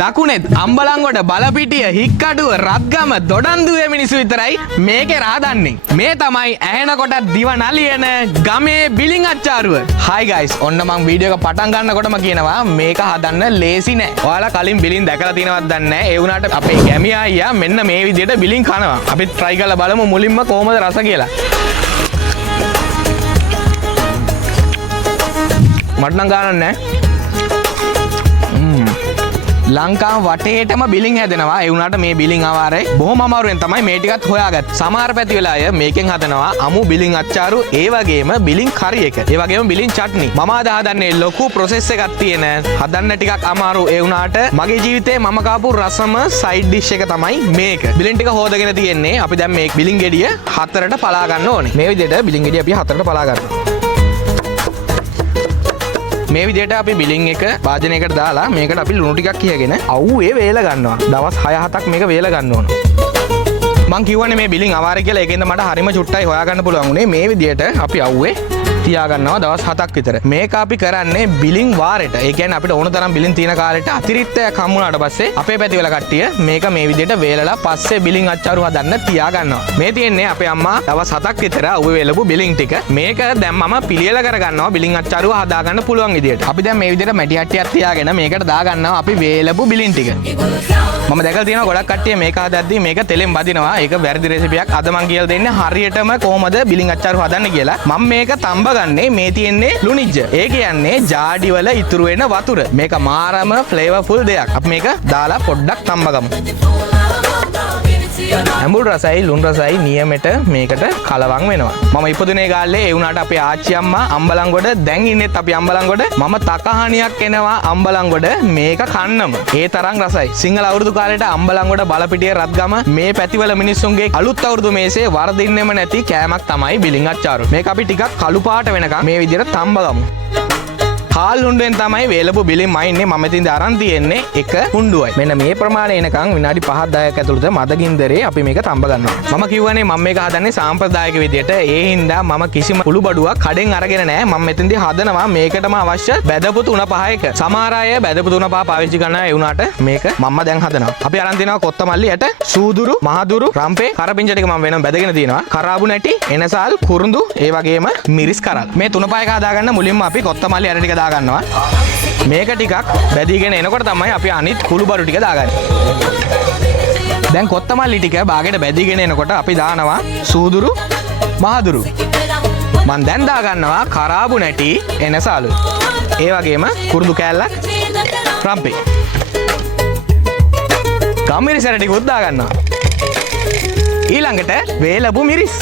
දකුණෙත් අම්බලන්ගොඩ බලපිටිය හික්කඩුව රත්ගම දොඩන්දුවේ මිනිස්සු විතරයි මේකේ රහදන්නේ. මේ තමයි ඇහෙනකොට දිව නලියන ගමේ බිලිං අච්චාරුව. Hi guys, ඔන්න මම වීඩියෝ එක පටන් ගන්නකොටම කියනවා මේක හදන්න ලේසි නෑ. ඔයාලා කලින් බිලිං දැකලා තියෙනවද දන්නේ නෑ. ඒ වුණාට අපේ ගැමියා අයියා මෙන්න මේ විදිහට බිලිං කනවා. අපි try කරලා බලමු මුලින්ම කොහොමද රස කියලා. මට නම් ගානක් නෑ. ලංකාව වටේටම බිලිං හැදෙනවා. ඒ වුණාට මේ බිලිං අවාරේ බොහොම අමාරුවෙන් තමයි මේ ටිකත් හොයාගත්තේ. සමහර පැති වෙලා අය මේකෙන් හදනවා අමු බිලිං අච්චාරු, ඒ වගේම බිලිං කරි එක. ඒ වගේම බිලිං චට්නි. මම අද හදන්නේ ලොකු ප්‍රොසෙස් එකක් තියෙන, හදන්න ටිකක් අමාරු. ඒ වුණාට මගේ ජීවිතේ මම කාපු රසම සයිඩ් ඩිෂ් එක තමයි මේක. බිලිං ටික හොදගෙන තියෙන්නේ. අපි දැන් මේ බිලිං ගෙඩිය 4ට පලා ගන්න ඕනේ. මේ විදිහට බිලිං ගෙඩිය අපි 4ට පලා ගන්නවා. මේ විදිහට අපි බිලිං එක වාදනයකට දාලා මේකට අපි ලුණු ටිකක් කියගෙන අවුවේ වේල ගන්නවා. දවස් 6-7ක් මේක වේල ගන්න ඕන. මං කියවනේ මේ බිලිං අවාරේ කියලා. ඒකෙන්ද මට හරිම චුට්ටයි හොයාගන්න පුළුවන් උනේ. මේ විදිහට අපි අවුවේ තියා ගන්නවා දවස් 7ක් විතර. මේක අපි කරන්නේ බිලිං වාරෙට. ඒ කියන්නේ අපිට ඕන තරම් බිලිං තියෙන කාලෙට අතිරික්තයක් හම්බුනාට පස්සේ අපේ පැතිවල කට්ටිය මේක මේ විදිහට වේලලා පස්සේ බිලිං අච්චාරු හදන්න තියා ගන්නවා. මේ තියෙන්නේ අපේ අම්මා දවස් 7ක් විතර අවුවේ වේලපු බිලිං ටික. මේක දැන් මම පිළියෙල කරගන්නවා බිලිං අච්චාරුව හදා ගන්න පුළුවන් විදිහට. අපි දැන් මේ විදිහට මැටි හට්ටියක් තියාගෙන මේකට දා ගන්නවා අපි වේලපු බිලිං ටික. මම දැකලා තියෙනවා ගොඩක් කට්ටිය මේක හදද්දී මේක තෙලෙන් බදිනවා. ඒක වැරදි රෙසිපියක්. අද මම කියලා දෙන්නේ හරියටම කොහොමද බිලිං අච්චාරු හදන්නේ කියලා. මම මේක තඹ ගන්නේ මේ තියෙන්නේ ලුණිජ්ජ. ඒ කියන්නේ ජාඩි වල ඉතුරු වෙන වතුර. මේක මාරම ෆ්ලේවර්ෆුල් දෙයක්. අපි මේක දාලා පොඩ්ඩක් තඹගමු. ඇඹුල් රසයි ලුණු රසයි නියමෙට මේකට කලවම් වෙනවා. මම ඉපදුනේ ගාල්ලේ. ඒ වුණාට අපේ ආච්චි අම්මා අම්බලන්ගොඩ, දැන් ඉන්නෙත් අපි අම්බලන්ගොඩ. මම තකහණියක් එනවා අම්බලන්ගොඩ මේක කන්නම. ඒ තරම් රසයි. සිංහල අවුරුදු කාලේට අම්බලන්ගොඩ බලපිටිය රත්ගම මේ පැතිවල මිනිස්සුන්ගේ අලුත් අවුරුදු මේසේ වරදින්නෙම නැති කෑමක් තමයි බිලිං අච්චාරු. මේක අපි ටිකක් කළු පාට වෙනකම් මේ විදිහට තඹගමු. හාල් හුණ්ඩුවෙන් තමයි වේලපු බිලිං මයින්නේ. මම ඉතින් අරන් තියෙන්නේ එක හුණ්ඩුවයි. මෙන්න මේ ප්‍රමාණය එනකන් විනාඩි 5-10ක් ඇතුළත මදගින්දරේ අපි මේක තඹ ගන්නවා. මම කියවනේ මම මේක හදන්නේ සාම්ප්‍රදායික විදියට. ඒ හින්දා මම කිසිම කුළු බඩුවක් කඩෙන් අරගෙන නැහැ. මම මෙතෙන්දී හදනවා මේකටම අවශ්‍ය බැදපු තුන පහ එක. සමහර අය බැදපු තුන පහ පාවිච්චි කරනවා. ඒ වුණාට මේක මම දැන් හදනවා. අපි අරන් තිනවා කොත්තමල්ලි යට, සූදුරු, මහදුරු, රම්පේ, කරපිංච ටික මම වෙනම බැදගෙන තිනවා. කරාබු නැටි, එනසල්, කුරුඳු, ඒ වගේම මිරිස් කරල්. මේ තුන පහ එක හදාගන්න මුලින්ම අපි කොත්තමල්ලි යට ටික ගන්නවා. මේක ටිකක් බැදීගෙන එනකොට තමයි අපි අනිත් කුළු බඩු ටික දාගන්නේ. දැන් කොත්තමල්ලි ටික බාගෙට බැදීගෙන එනකොට අපි දානවා සූදුරු, මහදුරු. මම දැන් දා ගන්නවා කරාබු නැටි, එනසාලු. ඒ වගේම කුරුඳු කෑල්ලක්, රම්පේ. ගම්මිරිස් ඇට ටික උත් දා ගන්නවා. ඊළඟට වේලපු මිරිස්.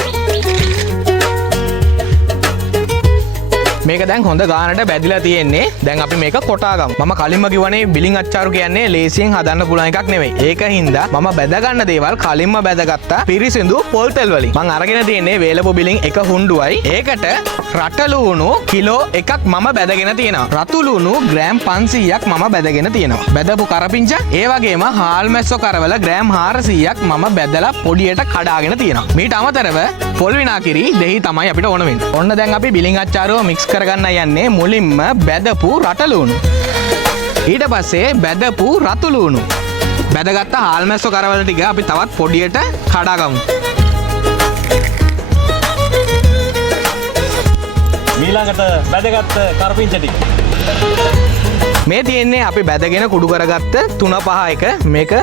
මේක දැන් හොඳ ගානට බැදිලා තියෙන්නේ. දැන් අපි මේක කොටා ගමු. මම කලින්ම කිව්වනේ බිලිං අච්චාරු කියන්නේ ලේසියෙන් හදන්න පුළුවන් එකක් නෙවෙයි. ඒක හින්දා මම බැද ගන්න දේවල් කලින්ම බැදගත්තා පිරිසිදු පොල් තෙල් වලින්. මම අරගෙන තියෙන්නේ වේලපු බිලිං එක හුණ්ඩුවයි. ඒකට රට ලුණු කිලෝ එකක් මම බැදගෙන තියෙනවා. රතු ලුණු ග්‍රෑම් 500ක් මම බැදගෙන තියෙනවා. බැදපු කරපිංච, ඒ වගේම හාල් මැස්සෝ කරවල ග්‍රෑම් 400ක් මම බැදලා පොඩියට කඩාගෙන තියෙනවා. මීට අමතරව පොල් විනාකිරි දෙහි තමයි අපිට ඕන වෙන්නේ. ඔන්න දැන් අපි බිලිං අච්චාරුව මික්ස් කරගන්න යන්නේ මුලින්ම බැදපු රටලුණු. ඊට පස්සේ බැදපු රතුලුණු. බැදගත්ත හාල් මැස්සෝ කරවල ටික අපි තවත් පොඩියට කඩාගමු. ඊළඟට බැදගත්ත කරපිංච ටික. මේ තියෙන්නේ අපි බැදගෙන කුඩු කරගත්ත 3-5 එක. මේක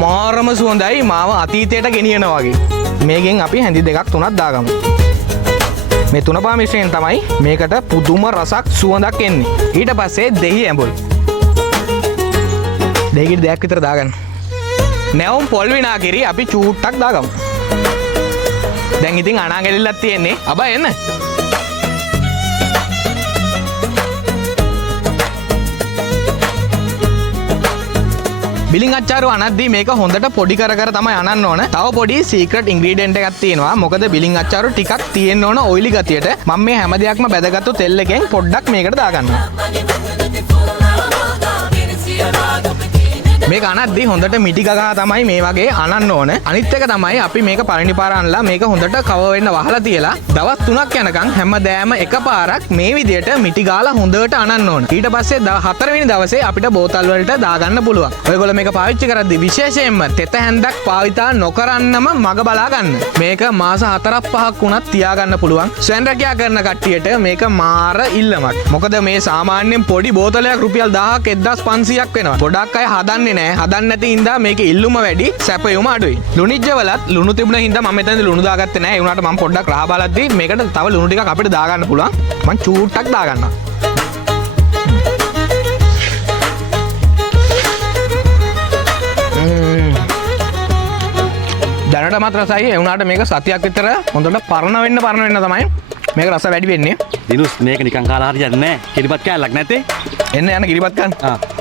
මාරම සුවඳයි, මාව අතීතයට ගෙනියනවා වගේ. මේකෙන් අපි හැඳි 2-3ක් දාගමු. මේ 3 පහ මිශ්‍රයෙන් තමයි මේකට පුදුම රසක් සුවඳක් එන්නේ. ඊට පස්සේ දෙහි ඇඹුල්. දෙහිගිරි දෙයක් විතර දාගන්න. නැවුම් පොල් විනාකිරි අපි චූට්ටක් දාගමු. දැන් ඉතින් අනාගැලිල්ලක් තියෙන්නේ. අබා එන්න. බිලිං අච්චාරු අනද්දී මේක හොඳට පොඩි කර කර තමයි අනන්න ඕන. තව පොඩි සීක්‍රට් ඉන්ග්‍රීඩියන්ට් එකක් තියෙනවා. මොකද බිලිං අච්චාරු ටිකක් තියෙන්න ඕන ඔයිලි ගතියට. මම මේ හැම දෙයක්ම බැදගත්තු තෙල් එකෙන් පොඩ්ඩක් මේකට දාගන්නවා. මේක අනද්දී හොඳට මිටි ගගා තමයි මේ වගේ අනන්න ඕන. අනිත් එක තමයි අපි මේක පළවෙනි පාර අනලා මේක හොඳට කවර් වෙන්න වහලා තියලා දවස් 3ක් යනකම් හැමදාම එකපාරක් මේ විදියට මිටි ගාලා හොඳට අනන්න ඕන. ඊට පස්සේ 4 වෙනි දවසේ අපිට බෝතල් වලට දාගන්න පුළුවන්. ඔයගොල්ලෝ මේක පාවිච්චි කරද්දී විශේෂයෙන්ම තෙත හැන්දක් භාවිතා නොකරන්නම මග බලා ගන්න. මේක මාස 4-5ක් වුණත් තියාගන්න පුළුවන්. ස්වයං රැකියා කරන කට්ටියට මේක මාර ඉල්ලමක්. මොකද මේ සාමාන්‍යයෙන් පොඩි බෝතලයක් රුපියල් 1000ක් 1500ක් වෙනවා. ගොඩක් අය හදන්නේ නැහැ. හදන්න නැති හින්දා මේකේ ඉල්ලුම වැඩි, සැපයුම අඩුයි. ලුණිජ්ජ වලත් ලුණු තිබුණ හින්දා මම මෙතනදී ලුණු දාගත්තේ නැහැ. ඒ වුණාට මම පොඩ්ඩක් රහ බලද්දී මේකට තව ලුණු ටිකක් අපිට දාගන්න පුළුවන්. මම චූට්ටක් දාගන්නවා. දැනටමත් රසයි. ඒ වුණාට මේක සතියක් විතර හොඳට පරණ වෙන්න තමයි මේක රස වැඩි වෙන්නේ. දිනුස් මේක නිකන් කාලා හරියන්නේ නැහැ. කිරිපත් කෑල්ලක් නැතේ. එන්න යන කිරිපත් කන්න.